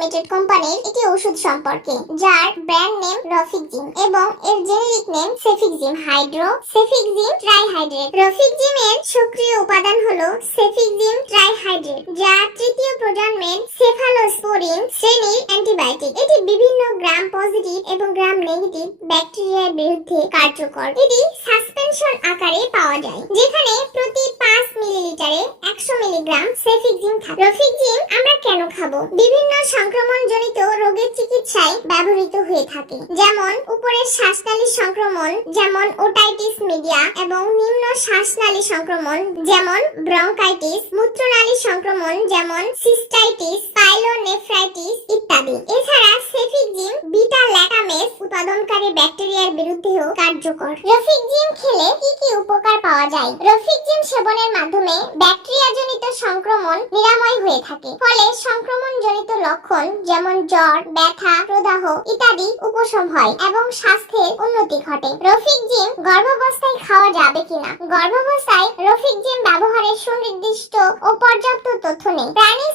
কোম্পানির একটি ওষুধ সম্পর্কে, যার ব্র্যান্ড নেম রফিকজিম এবং এর generic name cefixime hydro cefixime trihydrate রফিকজিম এর সক্রিয় উপাদান হলো সেফিকজিম ট্রাইহাইড্রেট যা তৃতীয় প্রজন্মের সেফালোস্পোরিন শ্রেণির অ্যান্টিবায়োটিক এটি বিভিন্ন গ্রাম পজিটিভ এবং গ্রাম নেগেটিভ ব্যাকটেরিয়ার বিরুদ্ধে কার্যকর। এটি সাসপেনশন আকারে পাওয়া যায়, যেখানে প্রতি পাঁচ মিলিলিটারে একশো মিলিগ্রাম সেফিকজিম থাকে। রফিকজিম আমরা কেন খাব? বিভিন্ন সংক্রমণ জনিত রোগের চিকিৎসায় ব্যবহৃত হয়ে থাকে, যেমন উপরের শ্বাসনালী সংক্রমণ, যেমন ওটাইটিস মিডিয়া এবং নিম্ন শ্বাসনালী সংক্রমণ, যেমন ব্রঙ্কাইটিস, মূত্রনালী সংক্রমণ, যেমন সিস্টাইটিস, পাইলোনেফ্রাইটিস ইত্যাদি। এছাড়া উৎপাদনকারী ব্যাকটেরিয়ার বিরুদ্ধেও কার্যকর। রফিকজিম খেলে কি কি উপকার পাওয়া যায়? রফিকজিম সেবনের মাধ্যমে ব্যাকটেরিয়াজনিত সংক্রমণ নিরাময় হয়ে থাকে। ফলে সংক্রমণ জনিত লক্ষণ যেমন জ্বর, ব্যথা, প্রদাহ ইত্যাদি উপশম হয় এবং স্বাস্থ্যের উন্নতি ঘটে। রফিক জিম গর্ভাবস্থায় খাওয়া যাবে কিনা? গর্ভাবস্থায় রফিক জিম ব্যবহারের সুনির্দিষ্ট ও পর্যাপ্ত তথ্য নেই। প্রাণী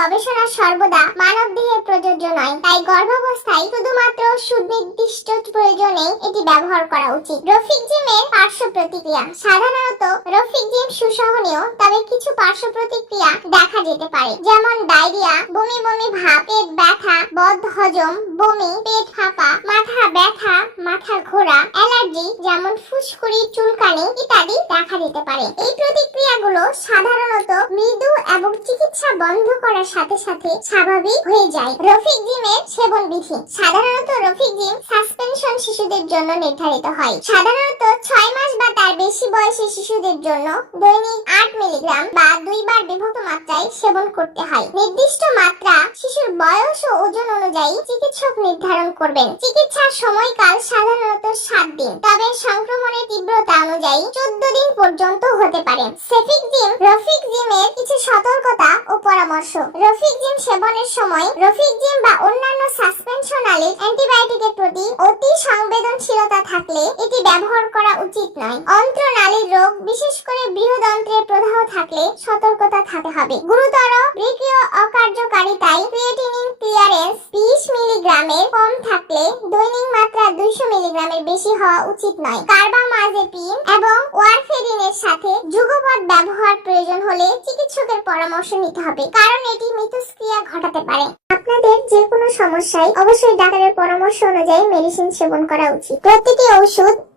গবেষণা সর্বদা মানব দেহে প্রযোজ্য নয়। তাই গর্ভাবস্থায় শুধুমাত্র সুনির্দিষ্ট প্রয়োজনে এটি ব্যবহার করা উচিত। রফিকজিমের পার্শ্ব প্রতিক্রিয়া। সাধারণত রফিকজিম সুসহনীয়, তবে কিছু পার্শ্ব প্রতিক্রিয়া দেখা যেতে পারে। যেমন ডায়রিয়া, বমি বমি ভাব, পেট ব্যথা, বদ হজম, বমি, পেট ফাঁপা, মাথা ব্যথা, মাথা ঘোরা, অ্যালার্জি, যেমন ফুসকুড়ি, চুলকানি ইত্যাদি দেখা দিতে পারে। এই প্রতিক্রিয়াগুলো সাধারণত মৃদু এবং চিকিৎসা বন্ধ করার সাথে সাথে স্বাভাবিক হয়ে যায়। রফিক জিমের সেবন বিধি সাধারণত রফিক জিম সাসপেনশন শিশুদের জন্য নির্ধারিত হয়। সাধারণত ছয় মাস বা তার বেশি বয়সী শিশুদের জন্য দৈনিক আট মিলিগ্রাম বা দুইবার বিভক্ত মাত্রায় সেবন করতে হয়। নির্দিষ্ট মাত্রা শিশুর বয়স ও ওজন অনুযায়ী চিকিৎসক নির্ধারণ করবেন। চিকিৎসার সময়কাল সাধারণত সাত দিন। তবে সংক্রমণের তীব্রতা অনুযায়ী চোদ্দ দিন পর্যন্ত হতে পারে। সেফিক জিম, রফিক জিমের কিছু সতর্কতা ও পরামর্শ রফিক জিম সেবনের সময় রফিক জিম বা অন্যান্য সাসপেনশনালি অ্যান্টিবায়োটিকের প্রতি অতি সংবেদনশীলতা থাকলে এটি ব্যবহার করা উচিত নয়। অন্ত্রনালীর রোগ, বিশেষ করে বৃহদন্ত্রের প্রদাহ থাকলে সতর্কতা থাকতে হবে। গুরুতর বিক্রিয় অকার্যকারিতায় ক্রিয়েটিনিন ক্লিয়ারেন্স বিশ মিলিগ্রামের কম থাকলে দুইশো মিলিগ্রামের বেশি হওয়া উচিত নয়। কার্বামাজেপিন এবং ওয়ারফেরিনের সাথে যুগপৎ ব্যবহার প্রয়োজন হলে চিকিৎসকের পরামর্শ নিতে হবে, কারণ এটি মিথস্ক্রিয়া ঘটাতে পারে। আপনাদের যে কোনো সমস্যায় অবশ্যই ডাক্তারের পরামর্শ অনুযায়ী মেডিসিন সেবন করা উচিত। প্রতিটি ওষুধ